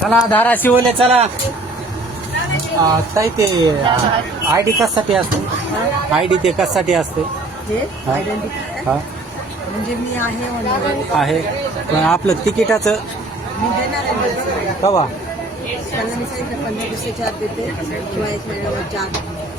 चला धाराशिवले चला. ताई ते आयडी कशासाठी असते? आयडी ते कशासाठी असते? हा. हा म्हणजे मी आहे म्हणून आहे पण आपलं तिकिटाचं मी देणार आहे कवा? त्यांना मी सांगितलं 15 दिवसाच्या आत देते किंवा 1 महिन्यावरच्या आत,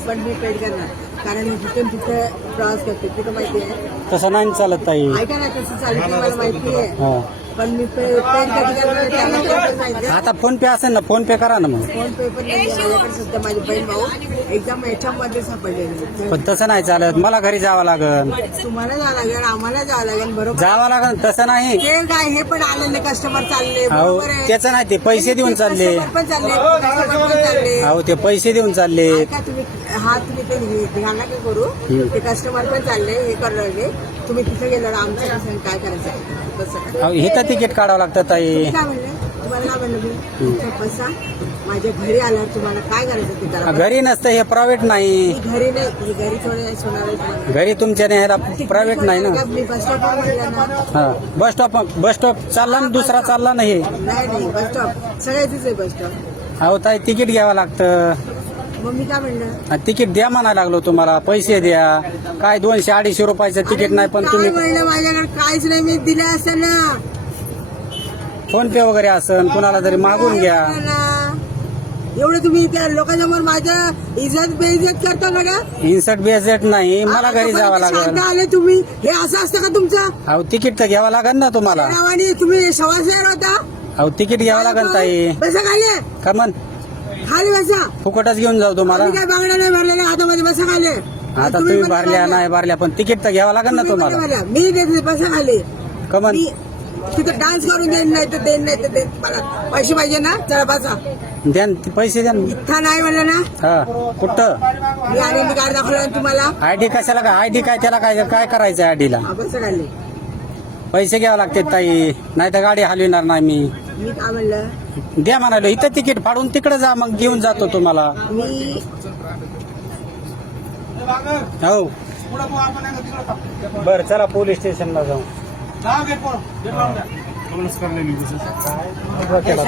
पण मी पेड करणार कारण मी तिथून तिथं प्रवास करते. तिथं माहिती आहे तसं नाही चालत ताई. ऐका ना कसं चालतं मला माहिती आहे, हा. पण मी पेड कधी करणार त्यांना पण माहिती आहे. आता फोन पे असेल ना, फोन पे करा ना मग. फोन पे पण नाही आहे माझ्याकडे सध्या. माझी बहीण भाऊ एकदम याच्यामध्ये सापडलेली. पण तसं नाही चालत, मला घरी जावं लागल. तुम्हाला जावं लागेल, आम्हाला जावं लागेल, बरोबर. जावं लागल तसं नाही. ते काय हे पण आलेले कस्टमर चालले, अहो बरोबर आहे. त्याचं नाही, ते पैसे देऊन चालले. कस्टमर पण चालले, customer पण चालले. अहो ते पैसे देऊन चालले. ऐका तुम्ही ते घाला का करू, ते कस्टमर पण चालले, हे करायला तुम्ही तिथे गेल्यावर आमचं कसं काय करायचं तसं. अहो इथं तिकीट काढावं लागतं ताई. तुम्ही काय म्हणले, तुम्हाला काय म्हणलं मी तुमच्या बसा माझ्या घरी आल्यावर तुम्हाला काय करायचं ते करा. घरी नसतं, हे प्रायव्हेट नाही. मी घरी नाही, मी घरी थोडे सोडणार आहे तुम्हाला. घरी तुमच्या न्यायला प्रायव्हेट नाही ना. मी बस स्टॉपवर म्हणलं ना. हा बस स्टॉप चालला ना, दुसरा चालला ना हे. नाही बस स्टॉप सगळ्याचीच आहे बस स्टॉप. अहो ताई तिकीट घ्यावं लागतं. मग मी काय म्हणलं, तिकीट द्या म्हणायला लागलो तुम्हाला, पैसे द्या. काय 200-250 रुपयाचं तिकीट नाही, पण काय तुम्ही म्हणलं माझ्याकडे काहीच नाही, मी दिलं असेल ना. फोन पे वगैरे असन कुणाला तरी मागून घ्या. एवढं तुम्ही त्या लोकांसमोर माझ्या इज्जत बेइज्जत करता बघा. इन्सर्ट बेसेट नाही, मला घरी जावं लागेल. शांत आले तुम्ही, हे असं असतं का तुमचं? अहो तिकीट तर घ्यावं लागेल ना तुम्हाला. नावाने तुम्ही सवाशेर होता. अहो तिकीट घ्यावं लागेल ताई. बसा खाली, का मन खाली बसा. फुकटच घेऊन जाऊ तुम्हाला. आम्ही काय बांगड्या नाही भरलेल्या हातामध्ये, बसा खाली. आता तुम्ही भरल्या नाही भरल्या, पण तिकीट तर घ्यावं लागेल ना तुम्हाला. मी देते, बसा खाली. कमन मी तिथं डान्स करून देईन, नाही तर देईन मला पैसे पाहिजे ना. चला बसा. द्या ना, पैसे द्या ना. इथं नाही म्हणलं ना. हा कुठं मी आनंदी कार्ड दाखवलं ना तुम्हाला. आयडी कशाला? काय आयडी काय त्याला काय काय करायचं आयडीला? बसा खाली. पैसे घ्यावं लागते ताई, नाही तर गाडी हलविणार नाही मी. मी काय म्हणलं, द्या म्हणालो. इथं तिकीट फाडून तिकडे जा, मग घेऊन जातो तुम्हाला. मी हो बरं चला पोलीस स्टेशनला जाऊ. नमस्कार. केला